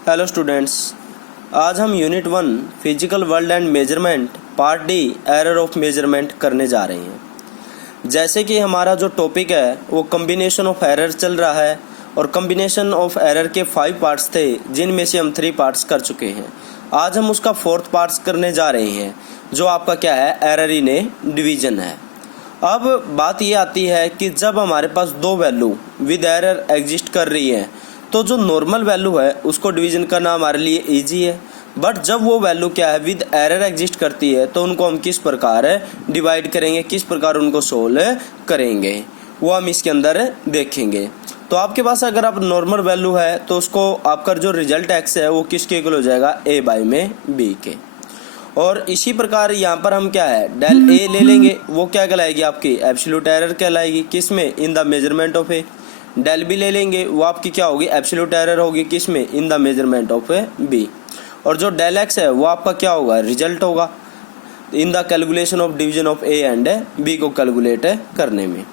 Hello students, आज हम unit 1 physical world and measurement part D error of measurement करने जा रहे हैं। जैसे कि हमारा जो टॉपिक है वो कम्बिनेशन ऑफ एरर चल रहा है और कम्बिनेशन ऑफ एरर के 5 पार्ट्स थे जिनमें से हम 3 पार्ट्स कर चुके हैं। आज हम उसका 4th पार्ट्स करने जा रहे हैं जो आपका क्या है, एरर इन ए डिवीजन है। अब बात ये आती है कि जब हमारे पास 2 वैल्यू विद एरर एग्जिस्ट कर रही है तो जो नॉर्मल वैल्यू है उसको डिवीजन करना हमारे लिए इजी है, बट जब वो वैल्यू क्या है विद एरर एग्जिस्ट करती है तो उनको हम किस प्रकार डिवाइड करेंगे, किस प्रकार उनको सोल्व करेंगे, वो हम इसके अंदर देखेंगे। तो आपके पास अगर आप नॉर्मल वैल्यू है तो उसको आपका जो रिजल्ट एक्स है वो किसके इक्वल हो जाएगा, ए बाई में बी के। और इसी प्रकार यहाँ पर हम क्या है डेल ए ले लेंगे, वो क्या कहलाएगी आपकी एब्सोल्यूट एरर कहलाएगी, किस में, in the measurement of A. Del B ले लेंगे, वो आपकी क्या होगी, एब्सोल्यूट एरर होगी, किस में, in the measurement of A B. और जो डेल एक्स है वो आपका क्या होगा, रिजल्ट होगा in the calculation of division of A and B को कैलकुलेट करने में।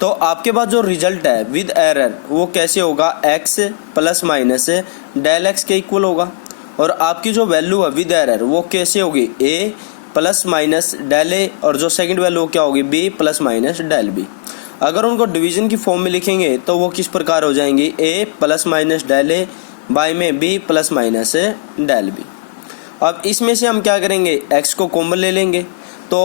तो आपके पास जो रिजल्ट है विद एरर वो कैसे होगा, X plus minus del X के इक्वल होगा। और आपकी जो वैल्यू है विद एरर वो कैसे होगी, A plus minus del A, और जो सेकंड वैल्यू क्या होगी, B plus minus del B. अगर उनको डिवीजन की फॉर्म में लिखेंगे तो वो किस प्रकार हो जाएंगी, A plus minus del A by में B plus minus del B. अब इसमें से हम क्या करेंगे, एक्स को कॉमन ले लेंगे। तो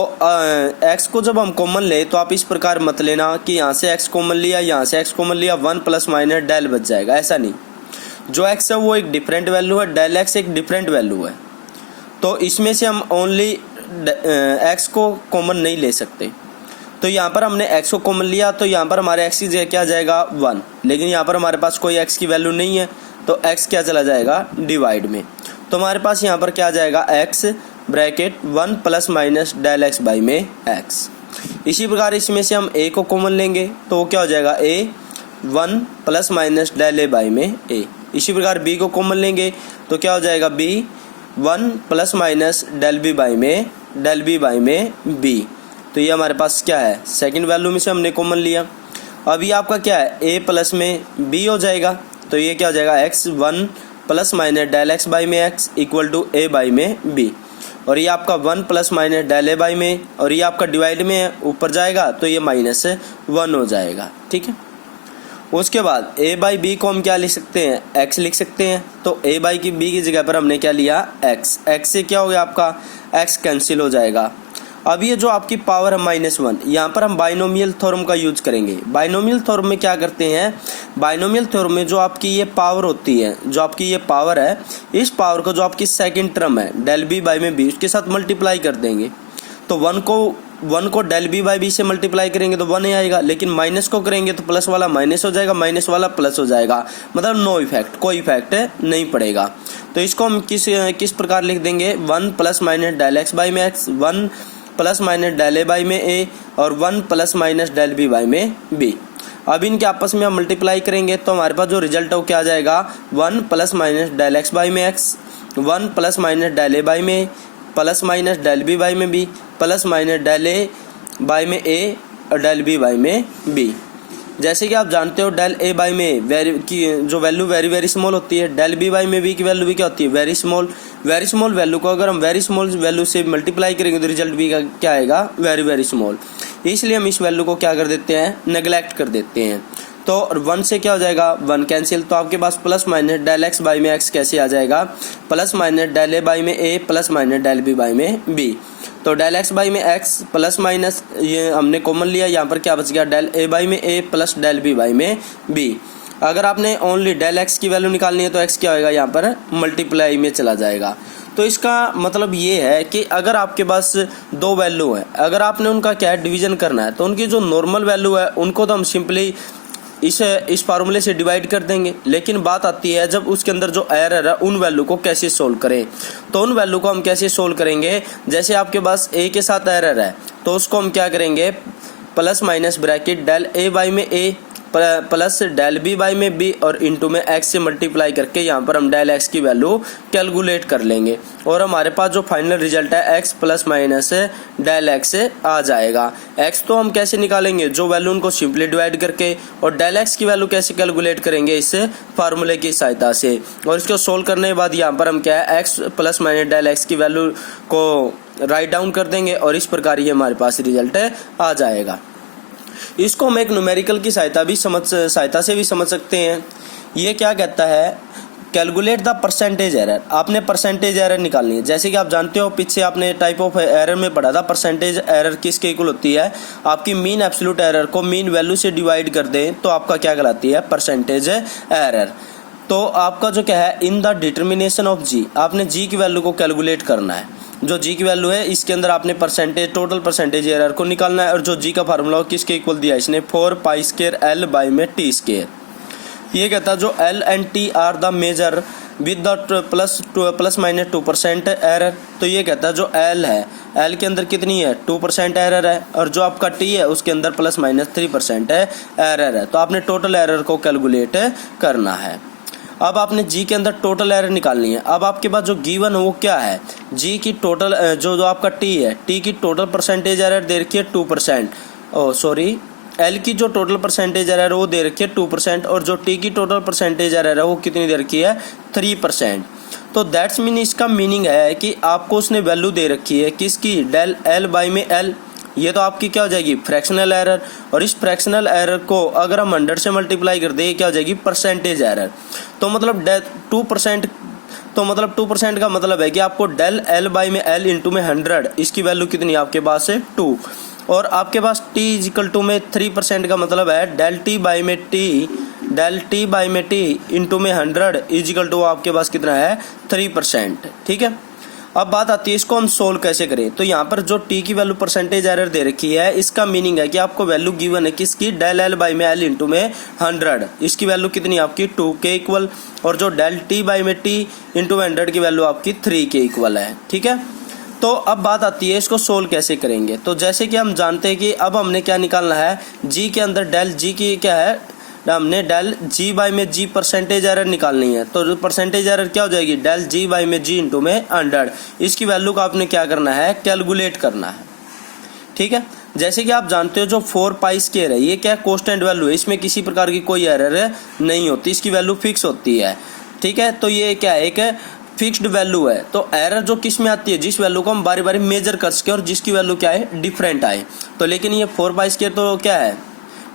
एक्स को जब हम कॉमन ले तो आप इस प्रकार मत लेना कि यहाँ से एक्स कॉमन लिया, यहाँ से एक्स कॉमन लिया, 1 प्लस माइनस डेल बच जाएगा, ऐसा नहीं। जो एक्स है वो एक डिफरेंट वैल्यू है, डेल एक्स एक डिफरेंट वैल्यू है, तो इसमें से हम ओनली एक्स को कॉमन नहीं ले सकते। तो यहाँ पर हमने x को कॉमन लिया तो यहाँ पर हमारे x की जगह क्या जाएगा 1, लेकिन यहाँ पर हमारे पास कोई x की वैल्यू नहीं है तो x क्या चला जाएगा डिवाइड में। तो हमारे पास यहाँ पर क्या जाएगा x bracket 1 plus minus del x by में x। इसी प्रकार इसमें से हम a को कॉमन लेंगे तो वो क्या हो जाएगा, a 1 plus minus del A by में a। इसी प्रकार b को कॉमन लेंगे तो क्या हो जाएगा, b 1 plus minus del b by में b। तो ये हमारे पास क्या है, सेकंड वैल्यू में से हमने कॉमन लिया। अब ये आपका क्या है, a प्लस में b हो जाएगा, तो ये क्या हो जाएगा, x 1 plus minus del x by में x equal to a by में b। और ये आपका 1 plus minus del A by में, और ये आपका डिवाइड में है, ऊपर जाएगा तो ये -1 हो जाएगा, ठीक है। उसके बाद a बाई बी को हम क्या लिख सकते हैं, x लिख सकते हैं। तो a बाई की b की जगह पर हमने क्या लिया, x से क्या हो गया आपका, x कैंसिल हो जाएगा। अब ये जो आपकी पावर है -1, यहाँ पर हम बाइनोमियल थ्योरम का यूज करेंगे। बाइनोमियल थ्योरम में क्या करते हैं, बाइनोमियल थ्योरम में जो आपकी ये पावर होती है, जो आपकी ये पावर है, इस पावर को जो आपकी सेकंड टर्म है डेल बी बाई में बी उसके साथ मल्टीप्लाई कर देंगे। तो 1 को डेल बी बाई बी से मल्टीप्लाई करेंगे तो 1 ही आएगा, लेकिन माइनस को करेंगे तो प्लस वाला माइनस हो जाएगा, माइनस वाला प्लस हो जाएगा, मतलब नो इफेक्ट, कोई इफेक्ट नहीं पड़ेगा। तो इसको हम किस प्रकार लिख देंगे, 1 plus minus del x by में x, 1 plus minus del A by में ए, और 1 plus minus del B by में बी। अब इनके आपस में हम मल्टीप्लाई करेंगे तो हमारे पास जो रिजल्ट है वो क्या आ जाएगा, 1 plus minus del x by में x, 1 plus minus del A by में, plus minus del B by में B, plus minus del A by में ए और डेल बी बाई में बी। जैसे कि आप जानते हो डेल ए बाई में जो वैल्यू वेरी स्मॉल होती है, डेल बी बाई में बी की वैल्यू भी क्या होती है, वेरी स्मॉल वैल्यू को अगर हम वेरी स्मॉल वैल्यू से मल्टीप्लाई करेंगे तो रिजल्ट भी क्या आएगा, वेरी स्मॉल। इसलिए हम इस वैल्यू को क्या कर देते हैं, नेग्लेक्ट कर देते हैं। तो 1 से क्या हो जाएगा, 1 कैंसिल, तो आपके पास plus minus del x by में एक्स कैसे आ जाएगा, plus minus del A by में A plus minus del B by में बी। तो डेल एक्स बाई में एक्स प्लस माइनस ये हमने कॉमन लिया, यहाँ पर क्या बच गया, डेल ए बाई में A plus del B by में बी। अगर आपने ओनली डेल एक्स की वैल्यू निकालनी है तो एक्स क्या होगा, यहाँ पर मल्टीप्लाई में चला जाएगा। तो इसका मतलब ये है कि अगर आपके पास 2 वैल्यू है, अगर आपने उनका क्या है डिवीजन करना है तो उनकी जो नॉर्मल वैल्यू है उनको तो हम सिंपली इस फार्मूले से डिवाइड कर देंगे। लेकिन बात आती है जब उसके अंदर जो एरर है उन वैल्यू को कैसे सोल्व करें, तो उन वैल्यू को हम कैसे सोल्व करेंगे, जैसे आपके पास ए के साथ एरर है तो उसको हम क्या करेंगे, plus minus bracket del A by में A plus del B by में बी और इंटू में एक्स से मल्टीप्लाई करके यहाँ पर हम डेल एक्स की वैल्यू कैलकुलेट कर लेंगे और हमारे पास जो फाइनल रिजल्ट है x plus minus del x आ जाएगा। एक्स तो हम कैसे निकालेंगे, जो वैल्यू उनको सिंपली डिवाइड करके, और डेल एक्स की वैल्यू कैसे कैलकुलेट करेंगे, इससे फार्मूले की सहायता से। और इसको सोल्व करने के बाद यहाँ पर हम क्या है x plus minus del x की वैल्यू को राइट डाउन कर देंगे और इस प्रकार ये हमारे पास रिजल्ट आ जाएगा। इसको हम एक न्यूमेरिकल की सहायता से भी समझ सकते हैं। ये क्या कहता है, कैलकुलेट द परसेंटेज एरर। आपने परसेंटेज एरर निकालनी है। जैसे कि आप जानते हो पीछे आपने टाइप ऑफ एरर में पढ़ा था, परसेंटेज एरर किसके इक्वल होती है, आपकी मीन एब्सोल्यूट एरर को मीन वैल्यू से डिवाइड कर दें तो आपका क्या कहलाती है, परसेंटेज एरर। तो आपका जो क्या है, इन द डिटर्मिनेशन ऑफ जी, आपने जी की वैल्यू को कैलकुलेट करना है। जो जी की वैल्यू है इसके अंदर आपने परसेंटेज टोटल परसेंटेज एरर को निकालना है और जो जी का फार्मूला किसके इक्वल दिया है इसने 4 पाई स्क्वायर एल बाई में टी स्क्वायर। ये कहता है जो L and T are the measure with the plus minus 2% error. तो ये कहता है जो एल है, एल के अंदर कितनी है 2% एरर है और जो आपका टी है उसके अंदर प्लस माइनस 3% एरर है। तो आपने टोटल एरर को कैलकुलेट करना है। अब आपने जी के अंदर टोटल एरर निकालनी है। अब आपके पास जो गिवन है वो क्या है, जी की टोटल जो आपका टी है, टी की टोटल परसेंटेज एरर दे रखी है 2%, एल की जो टोटल परसेंटेज एरर है वो दे रखी है 2% और जो टी की टोटल परसेंटेज एरर है वो कितनी दे रखी है 3%। तो दैट्स मीन इसका मीनिंग है कि आपको उसने वैल्यू दे रखी है किसकी, डेल एल बाई में एल। ये तो आपकी क्या हो जाएगी, फ्रैक्शनल एरर। और इस फ्रैक्शनल एरर को अगर हम 100 से मल्टीप्लाई कर दें क्या हो जाएगी, परसेंटेज एरर। तो मतलब 2%, तो मतलब 2% का मतलब है कि आपको डेल एल बाई में एल इंटू में 100, इसकी वैल्यू कितनी आपके पास है 2। और आपके पास t इजिकल टू में 3% का मतलब है डेल टी बाई में टी इंटू में 100 इजिकल टू आपके पास कितना है 3%। ठीक है, अब बात आती है इसको हम सोल्व कैसे करें। तो यहाँ पर जो t की वैल्यू परसेंटेज एरर दे रखी है इसका मीनिंग है कि आपको वैल्यू गिवन है किसकी, डेल एल बाई में एल इंटू में 100, इसकी वैल्यू कितनी आपकी 2 के इक्वल, और जो डेल टी बाई में टी इंटू 100 की वैल्यू आपकी 3 के इक्वल है। ठीक है, तो अब बात आती है इसको सोल्व कैसे करेंगे। तो जैसे कि हम जानते हैं कि अब हमने क्या निकालना है, जी के अंदर डेल जी की क्या है, हमने डेल जी बाई में जी परसेंटेज एरर निकालनी है। तो जो परसेंटेज एरर क्या हो जाएगी, डेल जी बाई में जी इंटू में 100, इसकी वैल्यू को आपने क्या करना है, कैलकुलेट करना है। ठीक है, जैसे कि आप जानते हो जो 4 पाई स्क्वायर है ये क्या कांस्टेंट वैल्यू है, इसमें किसी प्रकार की कोई एरर नहीं होती, इसकी वैल्यू फिक्स होती है। ठीक है, तो ये क्या है, एक फिक्स्ड वैल्यू है। तो एरर जो किस में आती है, जिस वैल्यू को हम बारी बारी मेजर कर सके और जिसकी वैल्यू क्या है, डिफरेंट आए। तो लेकिन ये 4 पाई स्क्वायर तो क्या है,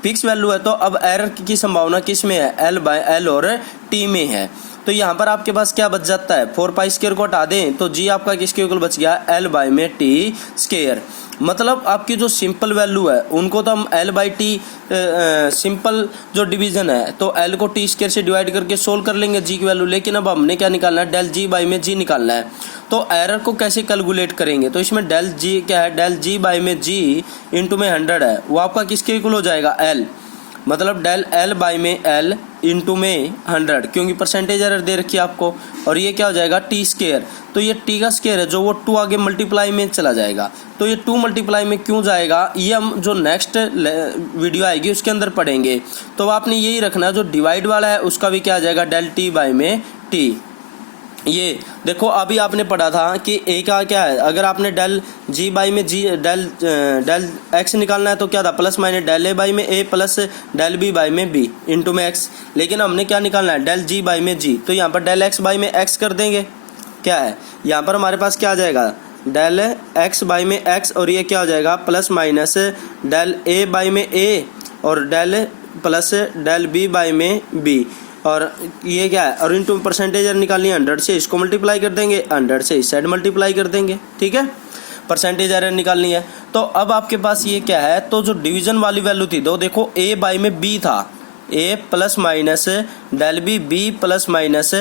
फिक्स वैल्यू है। तो अब एरर की संभावना किस में है, एल बाय एल और टी में है। तो यहाँ पर आपके पास क्या बच जाता है, 4 पाई स्क्वायर को हटा दें तो जी आपका किसके इक्वल बच गया, एल बाय में टी स्क्वायर। मतलब आपकी जो सिंपल वैल्यू है उनको तो हम एल बाई टी, सिंपल जो डिवीजन है तो एल को टी स्क्वायर से डिवाइड करके सोल्व कर लेंगे जी की वैल्यू। लेकिन अब हमने क्या निकालना है, डेल जी बाई में जी निकालना है। तो एरर को कैसे कैलकुलेट करेंगे, तो इसमें डेल जी क्या है, डेल जी बाई में जी इंटू में 100 है, वो आपका किसके इक्वल हो जाएगा, एल। मतलब डेल एल बाई में एल इंटू में 100, क्योंकि परसेंटेज एरर दे रखी है आपको। और ये क्या हो जाएगा, टी स्क्वायर। तो ये टी का स्क्वायर है जो वो 2 आगे मल्टीप्लाई में चला जाएगा। तो ये 2 मल्टीप्लाई में क्यों जाएगा, ये हम जो नेक्स्ट वीडियो आएगी उसके अंदर पढ़ेंगे। तो आपने यही रखना, जो डिवाइड वाला है उसका भी क्या आ जाएगा, डेल टी बाई में टी। ये देखो अभी आपने पढ़ा था कि ए का क्या है, अगर आपने डेल जी बाई में जी डेल एक्स निकालना है तो क्या था, plus minus del A by में A plus del B by में बी इंटू में एक्स। लेकिन हमने क्या निकालना है, डेल जी बाई में जी। तो यहाँ पर डेल एक्स बाई में एक्स कर देंगे, क्या है यहाँ पर हमारे पास क्या आ जाएगा, डेल एक्स बाई में एक्स, और ये क्या हो जाएगा plus minus del A by में ए और del plus del B by में बी। और ये क्या है, और इनटू परसेंटेज निकालनी है 100 से, इसको मल्टीप्लाई कर देंगे, 100 से इस साइड मल्टीप्लाई कर देंगे। ठीक है, परसेंटेज एरर निकालनी है। तो अब आपके पास ये क्या है, तो जो डिवीजन वाली वैल्यू थी तो देखो ए बाई में बी था, A plus minus del B B plus minus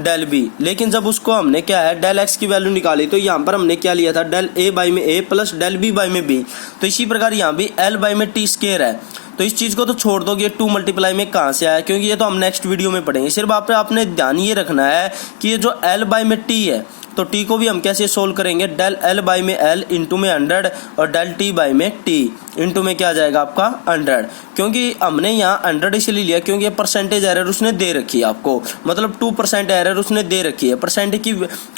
del B. लेकिन जब उसको हमने क्या है डेल एक्स की वैल्यू निकाली तो यहाँ पर हमने क्या लिया था डेल ए बाई में A plus del B by में बी। तो इसी प्रकार यहाँ भी एल बाई में टी स्क्वायर है। तो इस चीज़ को तो छोड़ दो कि ये 2 मल्टीप्लाई में कहाँ से आया, क्योंकि ये तो हम नेक्स्ट वीडियो में पढ़ेंगे। सिर्फ आपने ध्यान ये रखना है कि ये जो एल बाई में टी है तो टी को भी हम कैसे सोल्व करेंगे, डेल एल बाई में एल इंटू में 100 और डेल टी बाई में टी इंटू में क्या आ जाएगा आपका 100। क्योंकि हमने यहाँ 100 इसलिए लिया क्योंकि ये परसेंटेज एरर उसने दे रखी है आपको, मतलब 2% एरर उसने दे रखी है, परसेंट की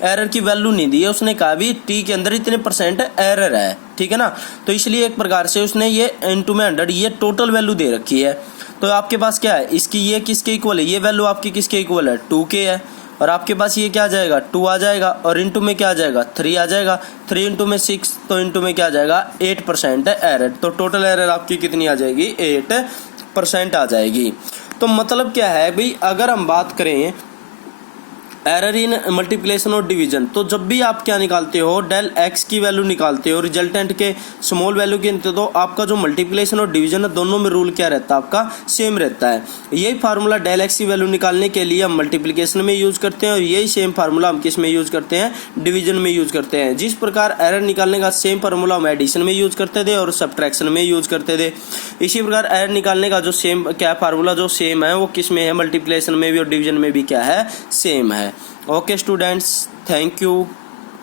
एरर की वैल्यू नहीं दी है। उसने कहा भी टी के अंदर इतने परसेंट एरर है, ठीक है ना। तो इसलिए एक प्रकार से उसने ये इंटू में 100 ये टोटल वैल्यू दे रखी है। तो आपके पास क्या है, इसकी ये किसके इक्वल है, ये वैल्यू आपकी किसके इक्वल है 2k है, और आपके पास ये क्या आ जाएगा 2 आ जाएगा, और इंटू में क्या आ जाएगा 3 आ जाएगा, 3 इंटू में 6 तो इंटू में क्या आ जाएगा 8% एरर। तो टोटल एरर आपकी कितनी आ जाएगी 8% आ जाएगी। तो मतलब क्या है भाई, अगर हम बात करें एरर इन मल्टीप्लिकेशन और डिवीजन, तो जब भी आप क्या निकालते हो डेल एक्स की वैल्यू निकालते हो रिजल्टेंट के स्मॉल वैल्यू के, तो आपका जो मल्टीप्लिकेशन और डिवीजन है दोनों में रूल क्या रहता है आपका सेम रहता है। यही फार्मूला डेल एक्स की वैल्यू निकालने के लिए हम मल्टीप्लिकेशन में यूज करते हैं, और यही सेम फार्मूला हम किस में यूज करते हैं डिवीजन में यूज करते हैं। जिस प्रकार एरर निकालने का सेम फार्मूला हम एडिशन में यूज करते थे और सब्ट्रैक्शन में यूज करते थे, इसी प्रकार एरर निकालने का जो सेम क्या फार्मूला जो सेम है वो किस में है मल्टीप्लिकेशन में भी और डिवीजन में भी क्या है सेम है। Okay students, thank you.